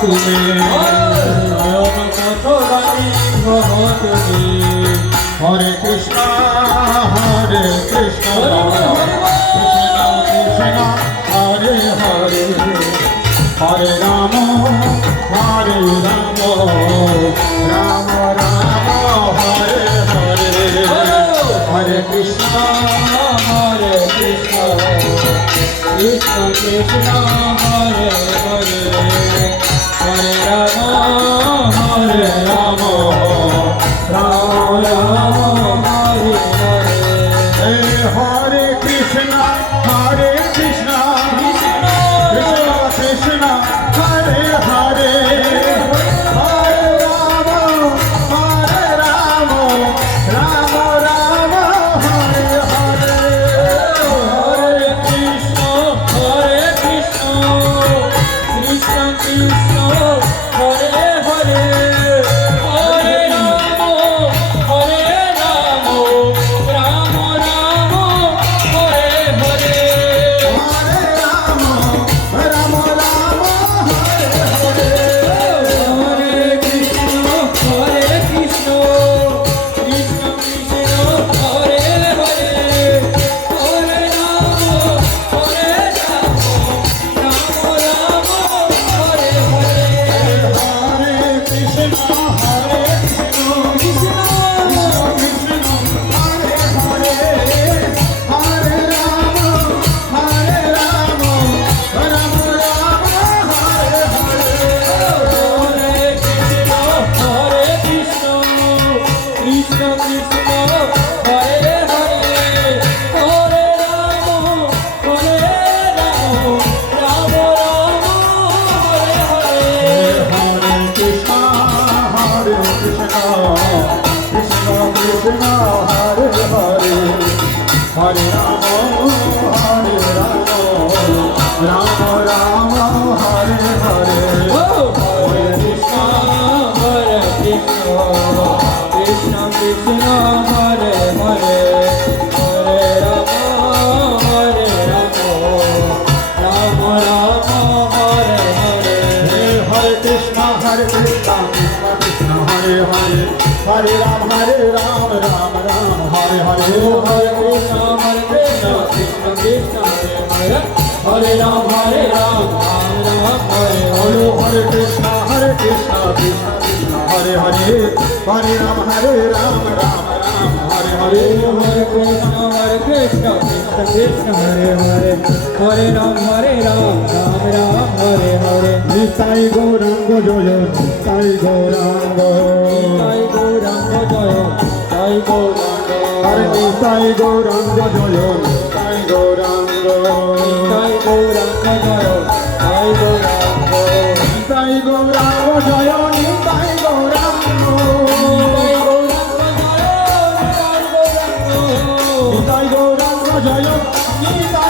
তুমে নয়ন পথগামী ভব তুমি হরে কৃষ্ণ হরে কৃষ্ণ কৃষ্ণ। হরে হরে হরে রাম হরে রাম। রাম রাম, হরে হরে। হরে কৃষ্ণ হরে কৃষ্ণ। কৃষ্ণ কৃষ্ণ, হরে কৃষ্ণ, হরে হরে হরে রাম হরে রাম রাম রাম হরে হরে। হরে কৃষ্ণ হরে কৃষ্ণ কৃষ্ণ কৃষ্ণ, হরে হরে হরে রাম হরে রাম। রাম হরে হরে হরে কৃষ্ণ হরে কৃষ্ণ কৃষ্ণ হরে হরে হরে রাম হরে রাম রাম রাম, হরে হরে হরে হরে কৃষ্ণ হরে কৃষ্ণ কৃষ্ণ হরে হরে হরে রাম হরে রাম রাম রাম, হরে হরে হরে হরে কৃষ্ণ কৃষ্ণ হরে হরে হরে গৌরাঙ্গ জয় তাই গৌরাঙ্গ তাই গৌরাঙ্গ জয় তাই গৌরাঙ্গ তাই গৌরাঙ্গ জয় তাই গৌরাঙ্গ তাই গৌরাঙ্গ জয় তাই গৌরাঙ্গ জয় নিতাই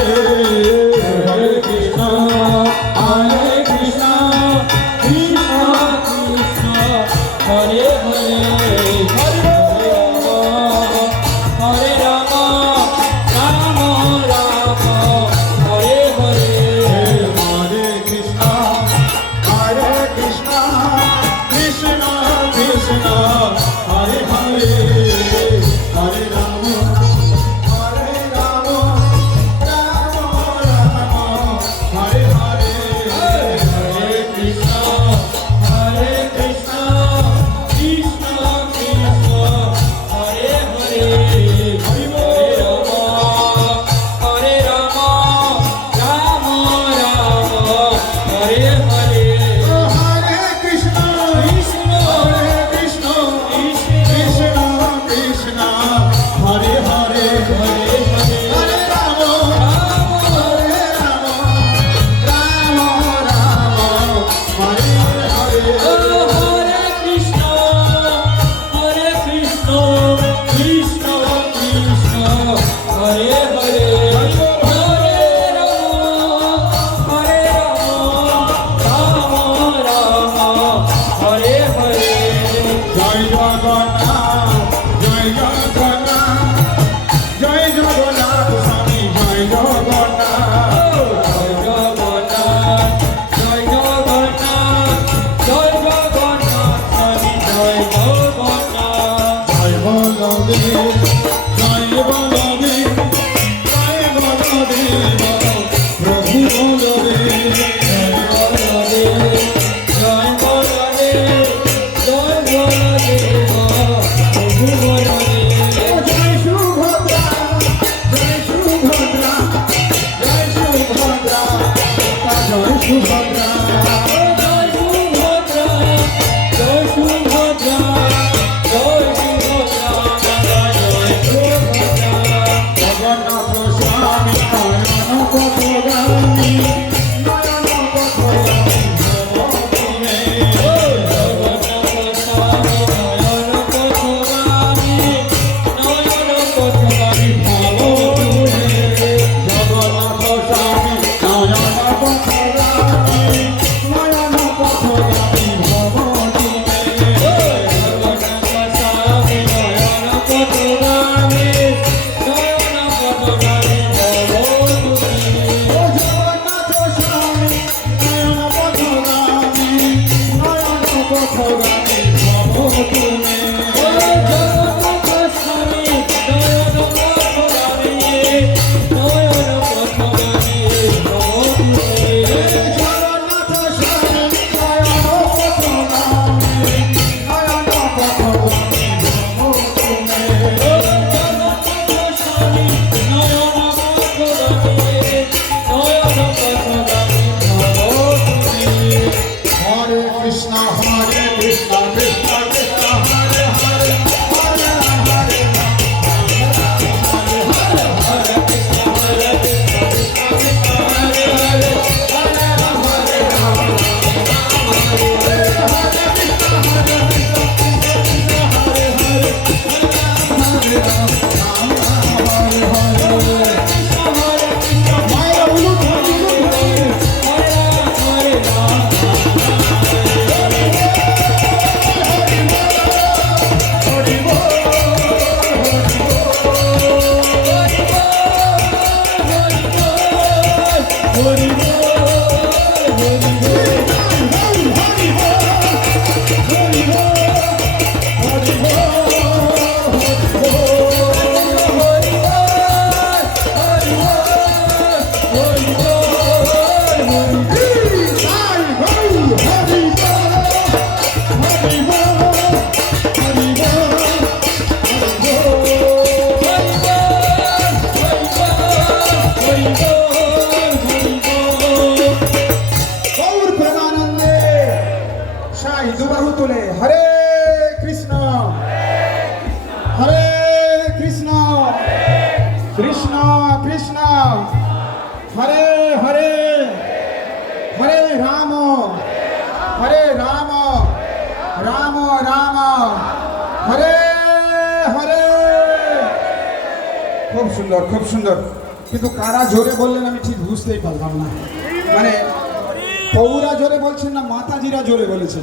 আমি কলম কত গানি রাম। হরে রাম। রাম রাম। হরে হরে। খুব সুন্দর খুব সুন্দর। কিন্তু কারা জোরে বললেন আমি ঠিক বুঝতেই পারলাম না। মানে পৌরা জোরে বলছেন না, মাতাজিরা জোরে বলেছেন?